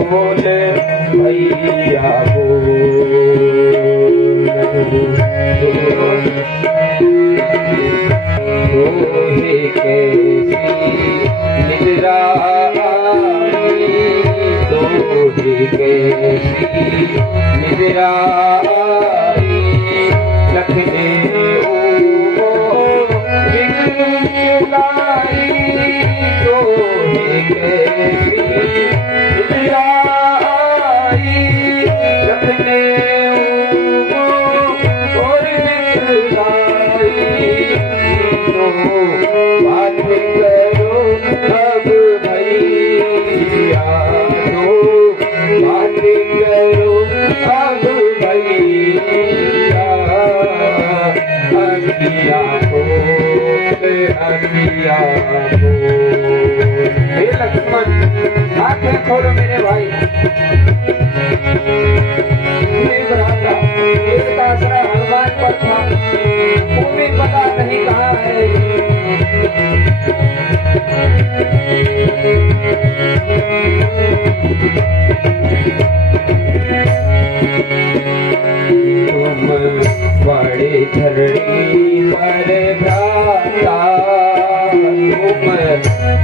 बोल भैया बोल रोहे कैसी निद्रा आई रोहे कैसी निद्रा आई लखने लक्ष्मण आंखें खोलो मेरे भाई हनुमान पर था भूमि पता नहीं कहाँ है तुम बड़े धरणी पर भ्राता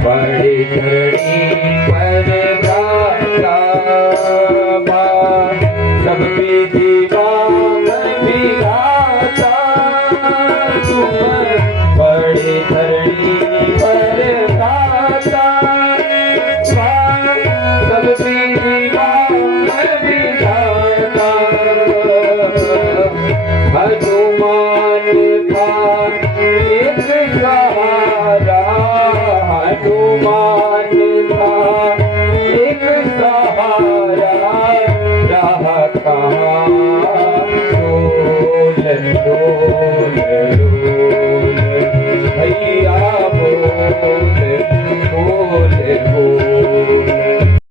बड़ी धरणी पर भ्राता सब विधि काम विधाता तुम बड़ी धरणी पर भ्राता सब विधि काम विधाता हनुमान था एक सहारा हनुमान